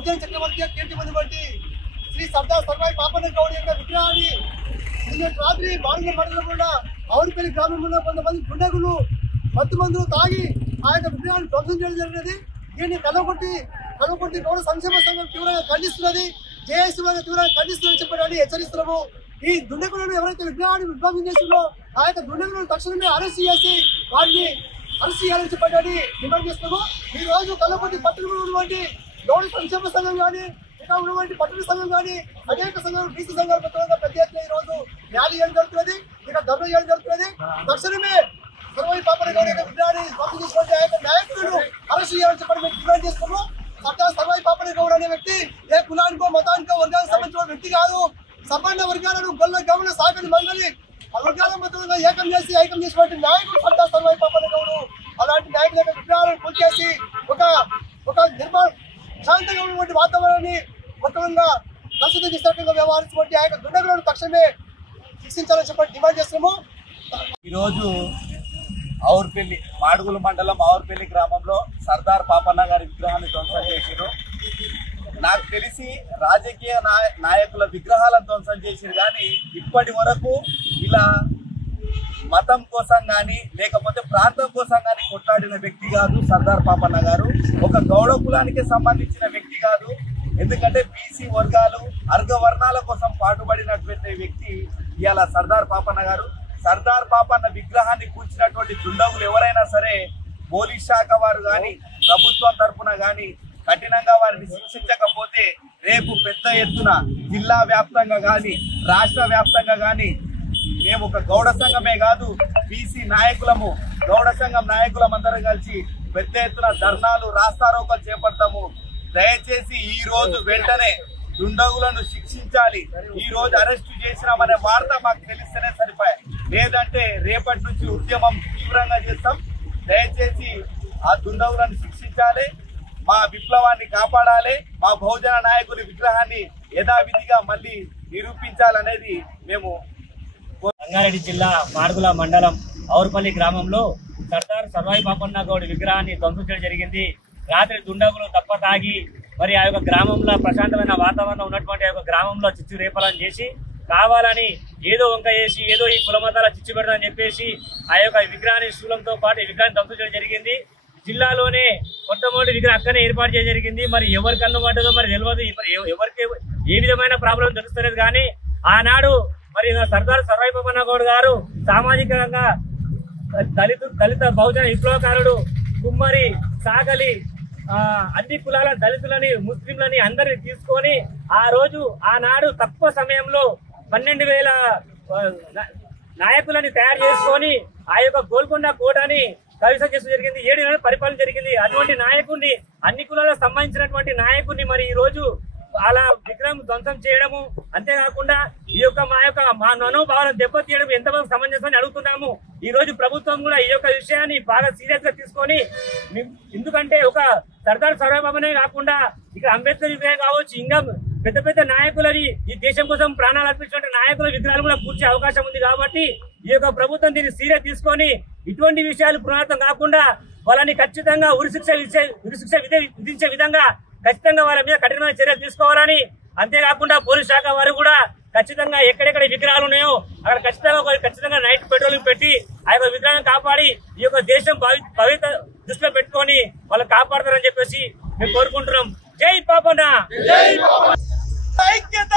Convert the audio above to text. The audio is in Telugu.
బహుజన చక్రవర్తి కీర్తి పొందినటువంటి శ్రీ సర్దార్ సర్వాయి పాపన్న గౌడ్ యొక్క విగ్రహాన్ని రాత్రి బాణల మండలం కూడా ఆవురిపల్లి గ్రామంలో కొంతమంది గుండెగులు 10 మంది తాగి ఆ యొక్క విగ్రహాన్ని ధ్వంసం చేయడం జరిగినది. దీన్ని కలవకుర్తి గౌడ సంక్షేమ సంఘం తీవ్రంగా ఖండిస్తున్నది. జేఏసీ తీవ్రంగా ఖండిస్తుందని చెప్పడానికి హెచ్చరిస్తున్నాము. ఈ దుండగులను ఎవరైతే విగ్రహాన్ని విధ్వంసం చేసిందో ఆ యొక్క దుండగులను తక్షణమే అరెస్ట్ చేసి వారిని అరెస్ట్ చేయాలని చెప్పడానికి డిమాండ్ చేస్తున్నాము. ఈ రోజు కలవకుర్తి పట్టణంలో ఉన్నటువంటి గౌడ సంక్షేమ సంఘం కానీ ఇక్కడ ఉన్నటువంటి పట్టణ సంఘం కానీ అనేక సంఘాలు బీసీ సంఘాలు పెద్ద ఎత్తున ఈ రోజు ర్యాలీ చేయడం జరుగుతున్నది. ఇక్కడ ధర్నా చేయడం జరుగుతున్నది. తక్షణమే సర్వాయి పాపన్న గౌడ్ యొక్క విగ్రహాన్ని ధ్వంసం చేసినటువంటి ఆ యొక్క నాయకులను అరెస్ట్ చేయాలని చెప్పని మేము డిమాండ్ చేస్తున్నాము. సర్దార్ సర్వాయి పాపన్న గౌడ్ అనే వ్యక్తి ఏ కులానికో మతానికో వర్గానికి సంబంధించిన వ్యక్తి కాదు. సంపన్న వర్గాలను గొల్ల గమన సాగని మంగళి వర్గాల మొత్తంగా ఏకం చేసినటువంటి నాయకుడు సర్దార్ సర్వాయి పాపన్న గౌడ్. అలాంటి నాయకుల యొక్క విగ్రహాలను కూల్చేసి ఒక శాంతంగా ఉన్నటువంటి వాతావరణాన్ని మొత్తంగా కలుషితం చేసినట్టుగా వ్యవహరించినటువంటి ఆ యొక్క దుండగులను తక్షణమే శిక్షించాలని చెప్పి డిమాండ్ చేస్తున్నాము. ఈరోజు ఆవురిపల్లి మాడుగుల మండలం ఆవురిపల్లి గ్రామంలో సర్దార్ పాపన్న గారి విగ్రహాన్ని ధ్వంసం చేశారు. నాకు తెలిసి రాజకీయ నాయకుల విగ్రహాలను ధ్వంసం చేశారు కానీ ఇప్పటి వరకు ఇలా మతం కోసం కానీ లేకపోతే ప్రాంతం కోసం కానీ కొట్లాడిన వ్యక్తి కాదు సర్దార్ పాపన్న గారు. ఒక గౌడ కులానికి సంబంధించిన వ్యక్తి కాదు. ఎందుకంటే బీసీ వర్గాలు అర్గవర్ణాల కోసం పాటుపడినటువంటి వ్యక్తి ఇవాళ సర్దార్ పాపన్న గారు. సర్దార్ పాపన్న విగ్రహాన్ని కూర్చినటువంటి దుండగులు ఎవరైనా సరే పోలీస్ శాఖ వారు కానీ ప్రభుత్వం తరఫున కానీ కఠినంగా వారిని శిక్షించకపోతే రేపు పెద్ద ఎత్తున జిల్లా వ్యాప్తంగా కానీ రాష్ట్ర వ్యాప్తంగా కానీ మేము ఒక గౌడ సంఘమే కాదు బీసీ నాయకులము గౌడ సంఘం నాయకులం అందరం కలిసి పెద్ద ఎత్తున ధర్నాలు రాస్తారోకలు చేపడతాము. దయచేసి ఈ రోజు వెంటనే దుండగులను శిక్షించాలి. ఈ రోజు అరెస్టు చేసినామనే వార్త మాకు తెలిస్తేనే సరిపోయాయి. లేదంటే రేపటి నుంచి ఉద్యమం తీవ్రంగా చేస్తాం. దయచేసి ఆ దుండగులను శిక్షించాలి. మా విప్లవాన్ని కాపాడాలి. మా బహుజన నాయకుని విగ్రహాన్ని యథావిధిగా మళ్ళీ నిరూపించాలనేది మేము. రంగారెడ్డి జిల్లా మాడుగుల మండలం ఆవురిపల్లి గ్రామంలో సర్దార్ సర్వాయి పాపన్న గౌడ్ విగ్రహాన్ని ధ్వంసం చేయడం జరిగింది. రాత్రి దుండగులు తప్ప తాగి మరి ఆ యొక్క గ్రామంలో ప్రశాంతమైన వాతావరణం ఉన్నటువంటి ఆ యొక్క గ్రామంలో చిచ్చు రేపలని చేసి కావాలని ఏదో వంక చేసి ఏదో ఈ కులమతాల చిచ్చు పెడతామని చెప్పేసి ఆ యొక్క విగ్రహాన్ని శూలంతో పాటు ఈ విగ్రహాన్ని ధ్వంసం చేయడం జరిగింది. జిల్లాలోనే మొట్టమొదటి విగ్రహం అక్కడనే ఏర్పాటు చేయడం జరిగింది. మరి ఎవరికి అందుబాటులో మరి తెలియదు. ఎవరికి ఏ విధమైన ప్రాబ్లం తెలుస్తలేదు. కానీ ఆనాడు మరి సర్దార్ సర్వాయి పాపన్న గౌడ్ గారు సామాజికంగా దళిత బహుజన విప్లవకారుడు కుమ్మరి సాగలి అన్ని కులాల దళితులని ముస్లింలని అందరిని తీసుకొని ఆ రోజు ఆనాడు తక్కువ సమయంలో 12,000 నాయకులని తయారు చేసుకొని ఆ యొక్క గోల్కొండ కోటని కవిసం చేసడం జరిగింది. 7 నెలలు పరిపాలన జరిగింది. అటువంటి నాయకుడిని అన్ని కులాలకు సంబంధించినటువంటి నాయకుడిని మరి ఈ రోజు అలా విగ్రహం ధ్వంసం చేయడము అంతేకాకుండా ఈ యొక్క మా మనోభావాలను దెబ్బతీయడం ఎంతవరకు సమంజసమని అడుగుతున్నాము. ఈ రోజు ప్రభుత్వం కూడా ఈ యొక్క విషయాన్ని బాగా సీరియస్ గా తీసుకొని ఎందుకంటే ఒక సర్దార్ సర్వాయి పాపనే కాకుండా ఇక్కడ అంబేద్కర్ విగ్రహం కావచ్చు ఇంకా పెద్ద పెద్ద నాయకులని ఈ దేశం కోసం ప్రాణాలు అర్పించిన నాయకుల విగ్రహాలు కూడా కూర్చే అవకాశం ఉంది. కాబట్టి ఈ యొక్క ప్రభుత్వం దీన్ని సీరియస్ తీసుకొని ఇటువంటి విషయాలు పునరావృతం కాకుండా వాళ్ళని ఖచ్చితంగా ఉరిశిక్ష విధించే విధంగా ఖచ్చితంగా వాళ్ళ మీద కఠినమైన చర్యలు తీసుకోవాలని అంతేకాకుండా పోలీస్ శాఖ వారు కూడా ఖచ్చితంగా ఎక్కడెక్కడ విగ్రహాలు ఉన్నాయో అక్కడ ఖచ్చితంగా నైట్ పెట్రోలింగ్ పెట్టి ఆ యొక్క విగ్రహాన్ని కాపాడి ఈ యొక్క దేశం భవిత దృష్టిలో పెట్టుకొని వాళ్ళు కాపాడతారని చెప్పేసి మేము కోరుకుంటున్నాం. జై పాపన్న. ఐక్యత.